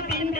से फिल्म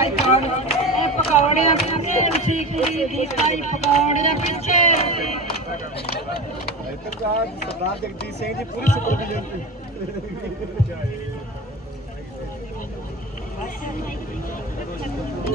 ਤਾਈ ਖਾਣ ਇਹ ਪਕੌੜਿਆਂ ਪਿੱਛੇ ਰਸੀ ਕੁੜੀ ਦੀ ਤਾਈ ਪਕੌੜਿਆਂ ਪਿੱਛੇ ਇੱਧਰ ਜਾ ਸਰਦਾਰ ਜਗਦੀਪ ਸਿੰਘ ਜੀ ਪੂਰੀ ਸ਼ੁਕਰ ਗੁਜ਼ਾਰ